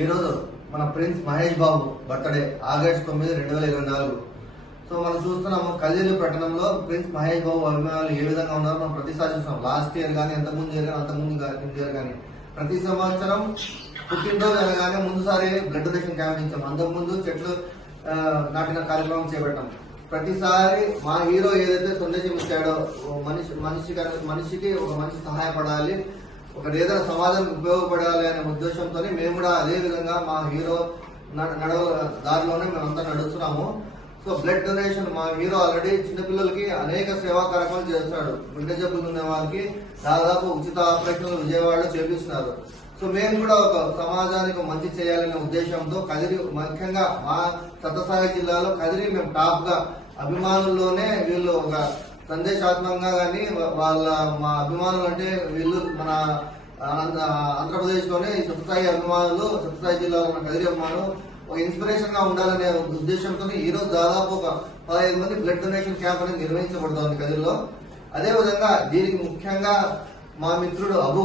ఈరోజు మన prince Mahesh Babu birthday August తొమ్మిది రెండు వేల ఇరవై నాలుగు. సో మనం చూస్తున్నాము కదిరి పట్టణంలో ప్రిన్స్ మహేష్ బాబు అభిమానులు ఏ విధంగా ఉన్నారో మనం ప్రతిసారి చూస్తాం లాస్ట్ ఇయర్ కానీ ఎంత ముందు ఇయర్ కానీ అంత ముందు ఇయర్ కానీ. ప్రతి సంవత్సరం పుట్టినరోజు అనగానే ముందుసారి బ్లడ్ డొనేషన్ క్యాంప్ ఇచ్చాం. అంతకుముందు చెట్లు నాటిన కార్యక్రమం చేపట్టాం. ప్రతిసారి మా హీరో ఏదైతే సందేశం ఇచ్చాడో మనిషి మనిషి మనిషికి ఒక మనిషి సహాయపడాలి. ఒక ఏదైనా సమాజానికి ఉపయోగపడాలి అనే ఉద్దేశంతో మేము కూడా అదే విధంగా మా హీరో న- నడవ దారిలోనే మేమంతా నడుస్తున్నాము. సో బ్లడ్ డొనేషన్ మా హీరో ఆల్రెడీ చిన్నపిల్లలకి అనేక సేవా కార్యక్రమాలు చేస్తున్నాడు గుండె జబ్బులు ఉన్న వాళ్ళకి దాదాపు ఉచిత ఆపరేషన్లు విజయవాడలో చేపిస్తున్నారు. సో మేము కూడా ఒక సమాజానికి మంచి చేయాలనే ఉద్దేశంతో కదిరి ముఖ్యంగా మా సత్యసాయి జిల్లాలో కదిరి మేము టాప్గా అభిమానుల్లోనే వీళ్ళు ఒక సందేశాత్మకంగా కానీ వాళ్ళ మా అభిమానులు అంటే వీళ్ళు మన ఆంధ్రప్రదేశ్లోని ఈ సత్యసాయి అభిమానులు సత్యసాయి జిల్లాలో ఉన్న కదిరి అభిమానులు ఒక ఇన్స్పిరేషన్గా ఉండాలనే ఉద్దేశంతో ఈ రోజు దాదాపు ఒక పదహైదు మంది బ్లడ్ డొనేషన్ క్యాంప్ అనేది నిర్వహించబడుతోంది కదిరిలో. అదే విధంగా దీనికి ముఖ్యంగా మా మిత్రుడు అబు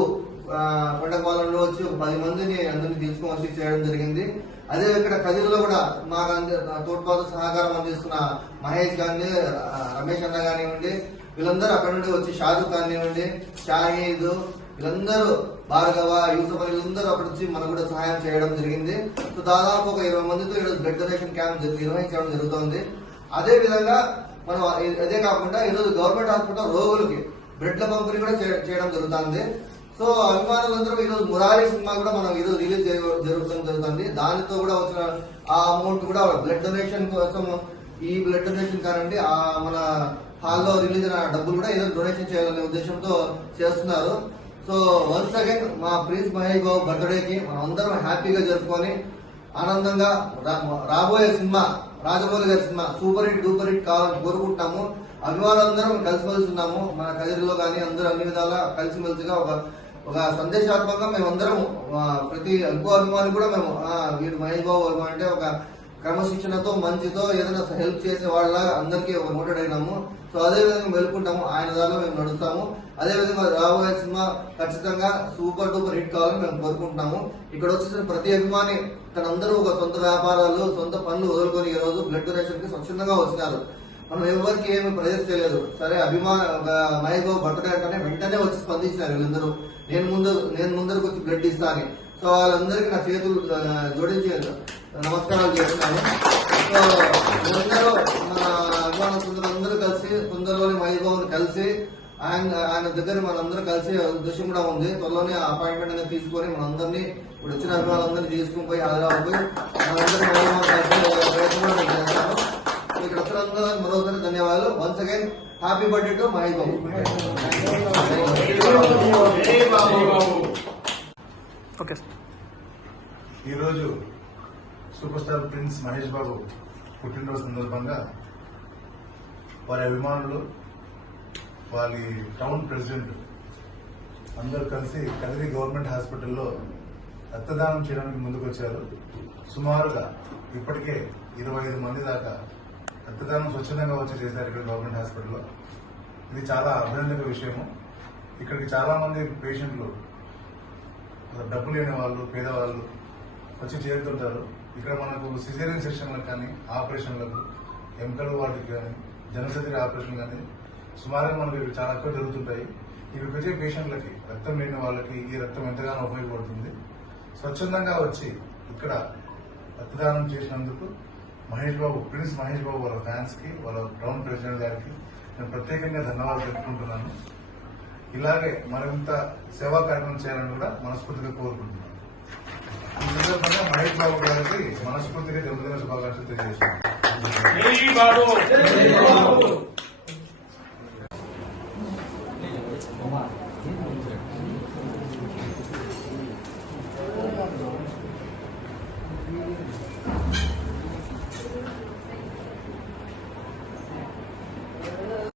కొండపాలెంలో వచ్చి ఒక పది మందిని అందరినీ తీసుకొని వచ్చి చేయడం జరిగింది. అదే ఇక్కడ కదిరిలో కూడా మాకు అంద- తోడ్పాటు సహకారం అందిస్తున్న మహేష్ గాంధీ రమేష్ అన్న కానివ్వండి వీళ్ళందరూ అక్కడ నుండి వచ్చి షారూక్ కానివ్వండి షాహీద్ వీళ్ళందరూ భార్గవ యూసఫ్ అని వీళ్ళందరూ అక్కడ వచ్చి మనకు కూడా సహాయం చేయడం జరిగింది. సో దాదాపు ఒక ఇరవై మందితో ఈరోజు బ్లడ్ డొనేషన్ క్యాంప్ నిర్వహించడం జరుగుతోంది. అదే విధంగా మనం అదే కాకుండా ఈరోజు గవర్నమెంట్ హాస్పిటల్ రోగులకి బ్లడ్ల పంపిణీ కూడా చేయడం జరుగుతుంది. సో అభిమానులందరూ ఈరోజు మురారి సినిమా కూడా మనం ఈరోజు రిలీజ్ చేయ- జరుగుతుంది జరుగుతుంది. దానితో కూడా వచ్చిన ఆ అమౌంట్ కూడా బ్లడ్ డొనేషన్ కోసం ఈ బ్లడ్ డొనేషన్ కానండి ఆ మన హాల్లో రిలీజ్ అయిన డబ్బులు కూడా ఈరోజు డొనేషన్ చేయాలనే ఉద్దేశంతో చేస్తున్నారు. సో వన్స్ అగైన్ మా ప్రిన్స్ మహేష్ బాబు బర్త్డేకి మనం అందరం హ్యాపీగా జరుపుకొని ఆనందంగా రా- రాబోయే సినిమా రాజమౌళి గారి cinema super hit duper hit కావాలని కోరుకుంటున్నాము. అభిమానులందరం కలిసిమెలిసి ఉన్నాము. మన కదిరిలో కానీ అందరూ అన్ని విధాలా కలిసిమెలిసిగా ఒక ఒక సందేశాత్మకంగా మేమందరం ప్రతి ఇంకో అభిమాని కూడా మేము వీడు మహేష్ బాబు అభిమాని అంటే ఒక క్రమశిక్షణతో మంచితో ఏదైనా హెల్ప్ చేసే వాళ్ళ అందరికీ ఒక నోటెడ్ అయినాము. సో అదే విధంగా మెలుకుంటాము ఆయన దారిలో మేము నడుస్తాము. అదే విధంగా రాబోయే సినిమా ఖచ్చితంగా సూపర్ డూపర్ హిట్ కావాలని మేము కోరుకుంటున్నాము. ఇక్కడ వచ్చేసిన ప్రతి అభిమాని తనందరూ ఒక సొంత వ్యాపారాలు సొంత పనులు వదులుకొని ఈ రోజు బ్లడ్ డొనేషన్కి స్వచ్ఛందంగా వచ్చినారు. మనం ఎవరికి ఏమి ప్రెజర్ చేయలేదు. సరే అభిమాన ఒక మహేష్ బాబు బర్త్డే అంటేనే వెంటనే వచ్చి స్పందించినారు వీళ్ళందరూ. నేను ముందు నేను ముందరకు వచ్చి బ్లడ్ ఇస్తాను సో వాళ్ళందరికీ నా చేతులు ఆ, జోడించి నమస్కారాలు చేస్తున్నాను. సో అందరూ మన అభిమాన అందరూ కలిసి తొందరలోని మహేష్ బాబుని కలిసి ఆయన ఆయన దగ్గర మనందరూ కలిసి ఉద్దేశం కూడా ఉంది. త్వరలోనే అపాయింట్మెంట్ అనేది తీసుకొని మనందరినీ ఇప్పుడు వచ్చిన అభిమానులందరినీ తీసుకుని పోయి హైదరాబాద్ పోయి మనందరినీ కలిసి ప్రయత్నం చేస్తాను. ఇక్కడ వచ్చిన అందరికీ మరోసారి ధన్యవాదాలు. Once again happy birthday to Mahesh Babu okay ఈరోజు super star prince Mahesh Babu పుట్టినరోజు సందర్భంగా వారి అభిమానులు వారి టౌన్ ప్రెసిడెంట్ అందరూ కలిసి కదిరి గవర్నమెంట్ హాస్పిటల్లో రక్తదానం చేయడానికి ముందుకు వచ్చారు సుమారుగా ఇప్పటికే ఇరవై ఐదు మంది దాకా రక్తదానం స్వచ్ఛందంగా వచ్చి చేశారు ఇక్కడ గవర్నమెంట్ హాస్పిటల్లో. ఇది చాలా అభినందక విషయము. ఇక్కడికి చాలా మంది పేషెంట్లు డబ్బు లేని వాళ్ళు పేదవాళ్ళు వచ్చి చేరుతుంటారు. ఇక్కడ మనకు సిజేరియన్ సెక్షన్లకు కానీ ఆపరేషన్లకు ఎముకలు వాటికి కానీ జనసతి ఆపరేషన్ కానీ సుమారుగా మనకు ఇవి చాలా ఎక్కువ జరుగుతుంటాయి. ఇక్కడికి వచ్చే పేషెంట్లకి రక్తం లేని వాళ్ళకి ఈ రక్తం ఎంతగానో ఉపయోగపడుతుంది. స్వచ్ఛందంగా వచ్చి ఇక్కడ రక్తదానం చేసినందుకు మహేష్ బాబు ప్రిన్స్ మహేష్ బాబు వాళ్ళ ఫ్యాన్స్కి వాళ్ళ టౌన్ ప్రెసిడెంట్ గారికి నేను ప్రత్యేకంగా ధన్యవాదాలు చెప్పుకుంటున్నాను ఇలాగే మరింత సేవా కార్యక్రమం చేయాలని కూడా మనస్ఫూర్తిగా కోరుకుంటున్నాను. ఈ సందర్భంగా మహేష్ బాబు గారికి మనస్ఫూర్తిగా జన్మదిన శుభాకాంక్షలు తెలియజేస్తున్నాను.